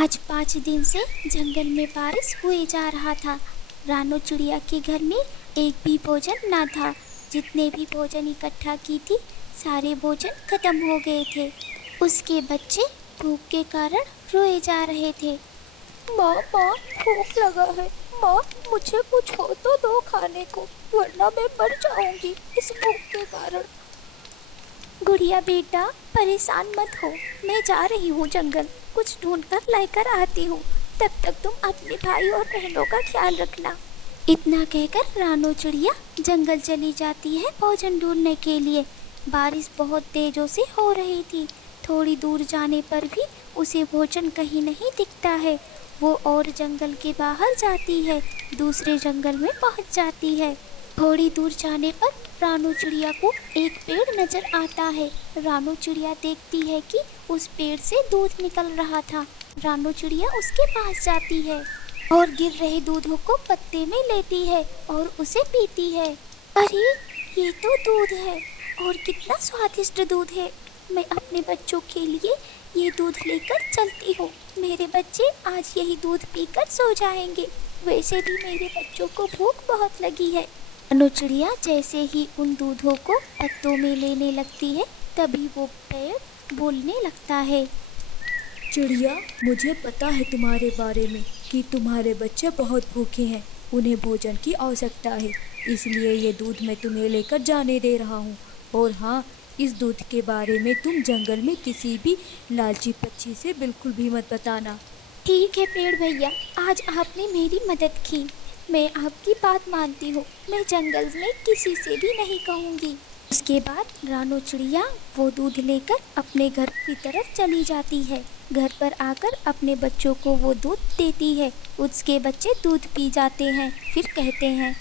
आज 5 दिन से जंगल में बारिश हुए जा रहा था। रानो चिड़िया के घर में एक भी भोजन ना था। जितने भी भोजन इकट्ठा की थी, सारे भोजन खत्म हो गए थे। उसके बच्चे भूख के कारण रोए जा रहे थे। माँ माँ, भूख लगा है। माँ, मुझे कुछ हो तो दो खाने को, वरना मैं मर जाऊंगी इस भूख के कारण। गुड़िया बेटा, परेशान मत हो, मैं जा रही हूँ जंगल, कुछ ढूंढ कर लाकर आती हूँ। तब तक तुम अपने भाई और बहनों का ख्याल रखना। इतना कहकर रानो चिड़िया जंगल चली जाती है भोजन ढूंढने के लिए। बारिश बहुत तेजों से हो रही थी। थोड़ी दूर जाने पर भी उसे भोजन कहीं नहीं दिखता है। वो और जंगल के बाहर जाती है, दूसरे जंगल में पहुंच जाती है। थोड़ी दूर जाने पर रानो चिड़िया को एक पेड़ नजर आता है। रानो चिड़िया देखती है कि उस पेड़ से दूध निकल रहा था। रानो चिड़िया उसके पास जाती है और गिर रहे दूध को पत्ते में लेती है और उसे पीती है। अरे, ये तो दूध है और कितना स्वादिष्ट दूध है। मैं अपने बच्चों के लिए ये दूध लेकर चलती हूँ। मेरे बच्चे आज यही दूध पीकर सो जाएंगे। वैसे भी मेरे बच्चों को भूख बहुत लगी है। रानो चिड़िया जैसे ही उन दूधों को पत्तों में लेने लगती है, तभी वो पेड़ बोलने लगता है। चिड़िया, मुझे पता है तुम्हारे बारे में कि तुम्हारे बच्चे बहुत भूखे हैं, उन्हें भोजन की आवश्यकता है। इसलिए ये दूध मैं तुम्हें लेकर जाने दे रहा हूँ। और हाँ, इस दूध के बारे में तुम जंगल में किसी भी लालची पक्षी से बिल्कुल भी मत बताना। ठीक है पेड़ भैया, आज आपने मेरी मदद की। मैं आपकी बात मानती हूँ। मैं जंगल में किसी से भी नहीं कहूँगी। उसके बाद रानो चिड़िया वो दूध लेकर अपने घर की तरफ चली जाती है। घर पर आकर अपने बच्चों को वो दूध देती है। उसके बच्चे दूध पी जाते हैं, फिर कहते हैं,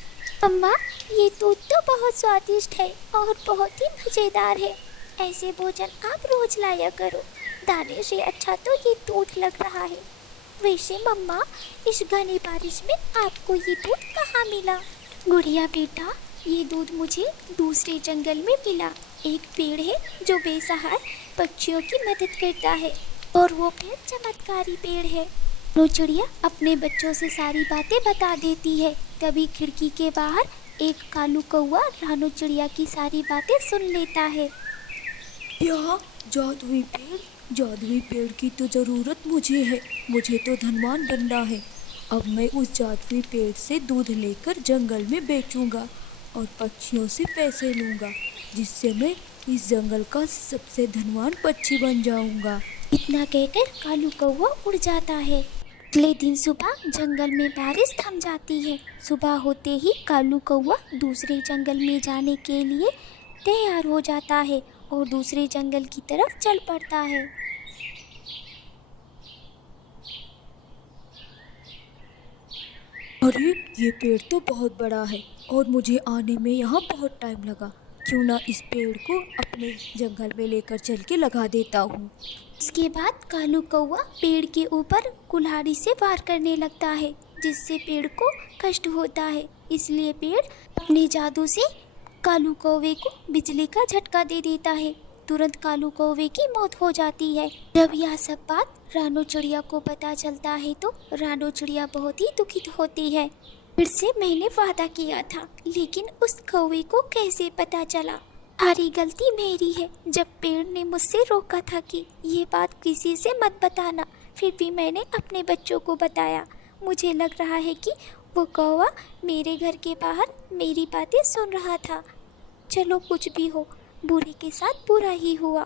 अम्मा, ये दूध तो बहुत स्वादिष्ट है और बहुत ही मज़ेदार है। ऐसे भोजन आप रोज लाया करो। दाने से अच्छा तो ये दूध लग रहा है। वैसे मम्मा, इस घनी बारिश में आपको ये दूध कहाँ मिला? गुड़िया बेटा, ये दूध मुझे दूसरे जंगल में मिला। एक पेड़ है जो बेसहारा पक्षियों की मदद करता है और वो पेड़ चमत्कारी पेड़ है। रानो चिड़िया अपने बच्चों से सारी बातें बता देती है। तभी खिड़की के बाहर एक कालू कौआ रानो चिड़िया की सारी बातें सुन लेता है। यहाँ जादुई पेड़ की तो ज़रूरत मुझे है। मुझे तो धनवान बनना है। अब मैं उस जादुई पेड़ से दूध लेकर जंगल में बेचूंगा और पक्षियों से पैसे लूँगा, जिससे मैं इस जंगल का सबसे धनवान पक्षी बन जाऊंगा। इतना कहकर कालू कौवा उड़ जाता है। अगले दिन सुबह जंगल में बारिश थम जाती है। सुबह होते ही कालू कौवा दूसरे जंगल में जाने के लिए तैयार हो जाता है और दूसरे जंगल की तरफ चल पड़ता है। अरे, ये पेड़ तो बहुत बड़ा है और मुझे आने में यहाँ बहुत टाइम लगा। क्यों ना इस पेड़ को अपने जंगल में लेकर चल के लगा देता हूँ। इसके बाद कालू कौवा पेड़ के ऊपर कुल्हाड़ी से वार करने लगता है, जिससे पेड़ को कष्ट होता है। इसलिए पेड़ अपने जादू से कालू कौवे को बिजली का झटका दे देता है। तुरंत कालू कौवे की मौत हो जाती है। जब यह सब बात रानो चिड़िया को पता चलता है तो रानो चिड़िया बहुत ही दुखित होती है। फिर से मैंने वादा किया था, लेकिन उस कौवे को कैसे पता चला? सारी गलती मेरी है। जब पेड़ ने मुझसे रोका था कि ये बात किसी से मत बताना, फिर भी मैंने अपने बच्चों को बताया। मुझे लग रहा है कि वो कौवा मेरे घर के बाहर मेरी बातें सुन रहा था। चलो, कुछ भी हो, बुरे के साथ बुरा ही हुआ।